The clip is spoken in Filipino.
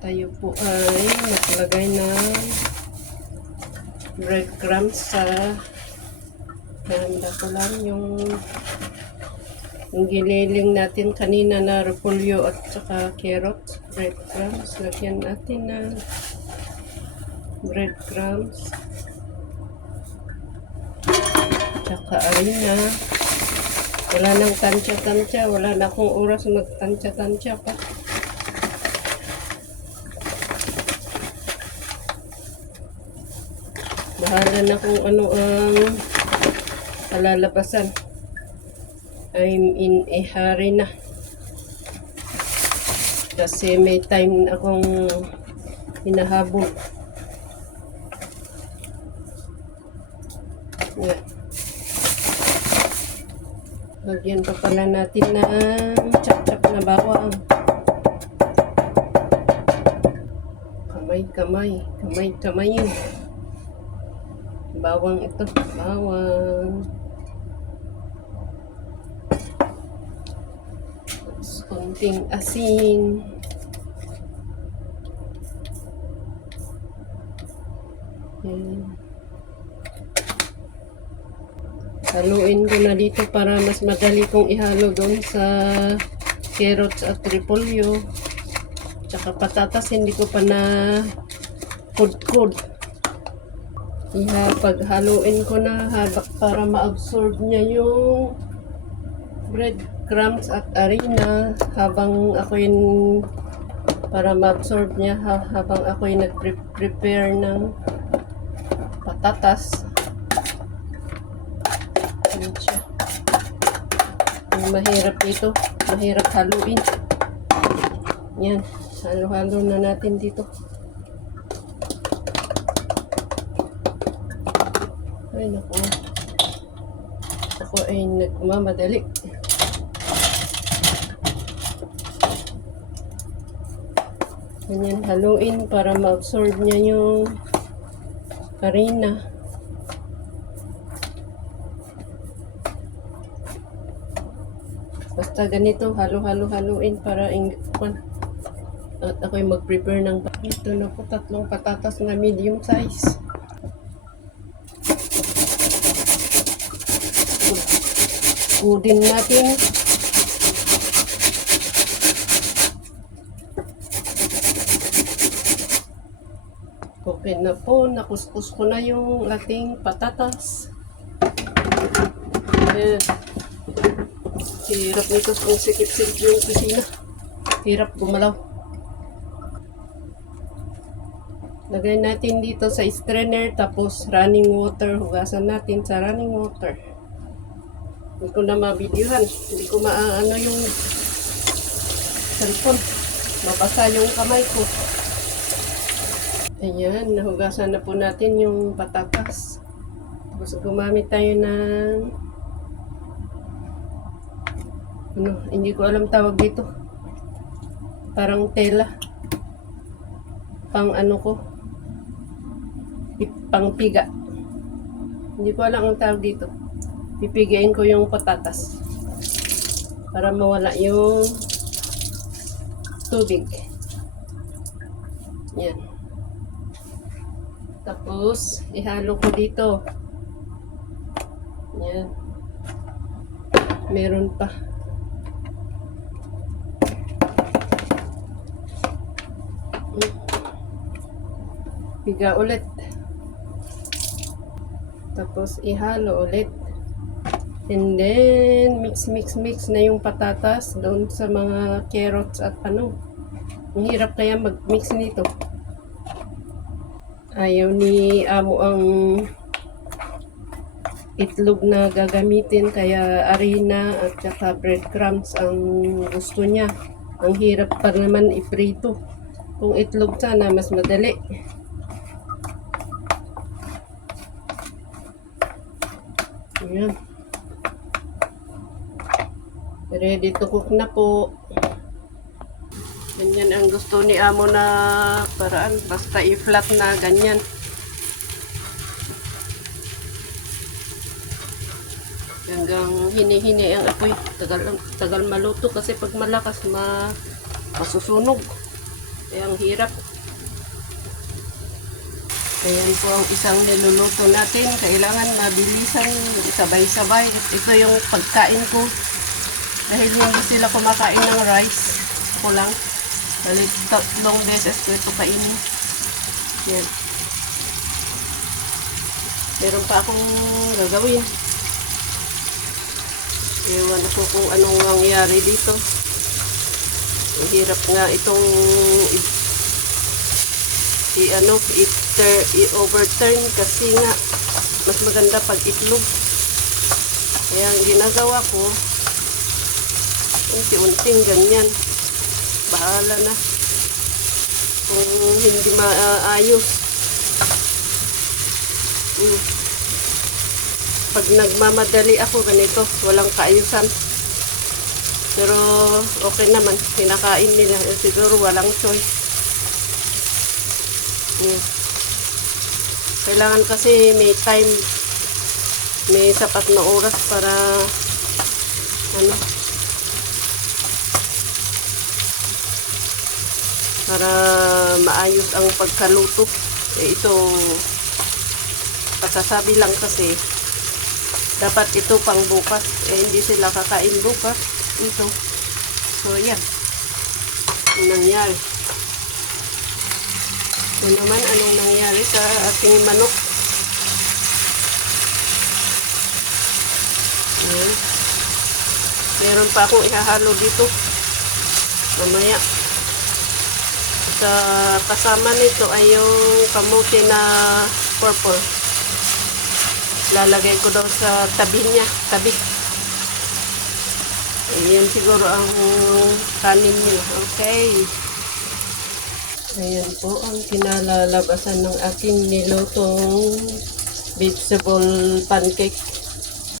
Tayo po ay maglagay ng breadcrumbs sa handa ko lang yung giniling natin kanina na repolyo at saka carrots. Breadcrumbs. Lagyan natin ng breadcrumbs. Tsaka harina. Wala nang tansya-tansya. Wala na akong oras magtansya-tansya pa. Bahala na kung ano ang kalalabasan. I'm in a hurry na. Kasi may time akong hinahabol. Yan. Lagyan pa pala natin ng chop-chop na bawang. Kamay-kamay. Kamay-kamay yun. Bawang ito. Bawang. Tapos konting asin. Yan. Haluin ko na dito para mas madali kong ihalo doon sa carrots at repolyo. Tsaka patatas, hindi ko pa na kudkod. Paghaluin ko na para ma-absorb niya yung breadcrumbs at harina habang ako'y para ma-absorb niya habang ako'y nag-prepare ng patatas. Yan siya. Mahirap ito. Mahirap haluin. Yan. Halo-halo na natin dito. Ay, naku. Ako ay nagmamadali. Ganyan, haluin para ma-absorb niya yung harina. Basta ganito, halo-halo-haluin para at ako'y mag-prepare ng ito na po, 3 patatas na medium size. Udin natin. Okay na po, nakuskus ko na yung ating patatas. Hirap nito kung sikip-sikip yung kusina. Hirap gumalaw. Lagay natin dito sa strainer, tapos running water. Hugasan natin sa running water. Hindi ko na mabidyohan. Hindi ko maano yung cellphone. Mabasa yung kamay ko. Ayan, nahugasan na po natin yung patatas. Tapos gumamit tayo ng hindi ko alam tawag dito. Parang tela. Pang pang piga. Hindi ko alam ang tawag dito. Pipigain ko yung patatas para mawala yung tubig. Yan. Tapos, ihalo ko dito. Yan. Meron pa. Piga ulit. Tapos, ihalo ulit. And then, mix na yung patatas doon sa mga carrots at Ang hirap kaya mag-mix nito. Ayaw ni amo ang itlog na gagamitin, kaya harina at saka breadcrumbs ang gusto niya. Ang hirap pa naman iprito. Kung itlog sana, mas madali. Ayan. Ready to cook na po. Ganyan ang gusto ni amo na paraan. Basta i-flat na ganyan. Hanggang hini-hini ang apoy. Tagal maluto kasi pag malakas masusunog. Kaya ang hirap. Ayan po ang isang niluluto natin. Kailangan mabilisan, sabay-sabay. At ito yung pagkain ko. Dahil hindi sila kumakain ng rice. Ako lang. Dahil 3 beses ko ito kainin. Yan. Meron pa akong gagawin. Ewan ako kung anong nangyari dito. Ang hirap nga itong i-overturn kasi nga mas maganda pag itlog. Kaya ang ginagawa ko, unti-unting ganyan. Bahala na kung hindi maayos. Pag nagmamadali ako ganito, walang kaayusan. Pero okay naman, kinakain nila. Siguro walang choice. Kailangan kasi may time, may sapat na oras para para maayos ang pagkaluto. Ito pasasabi lang kasi dapat ito pang bukas. Hindi sila kakain bukas. Ito. So yan. Ang nangyari. Ito naman anong nangyari sa ating manok. Ayan. Meron pa akong ihahalo dito. Mamaya. Sa kasama nito ay yung kamote na purple. Lalagay ko daw sa tabi niya. Tabi. Ayan siguro ang kanin niya. Okay. Ayan po ang kinalalabasan ng aking nilutong vegetable pancake.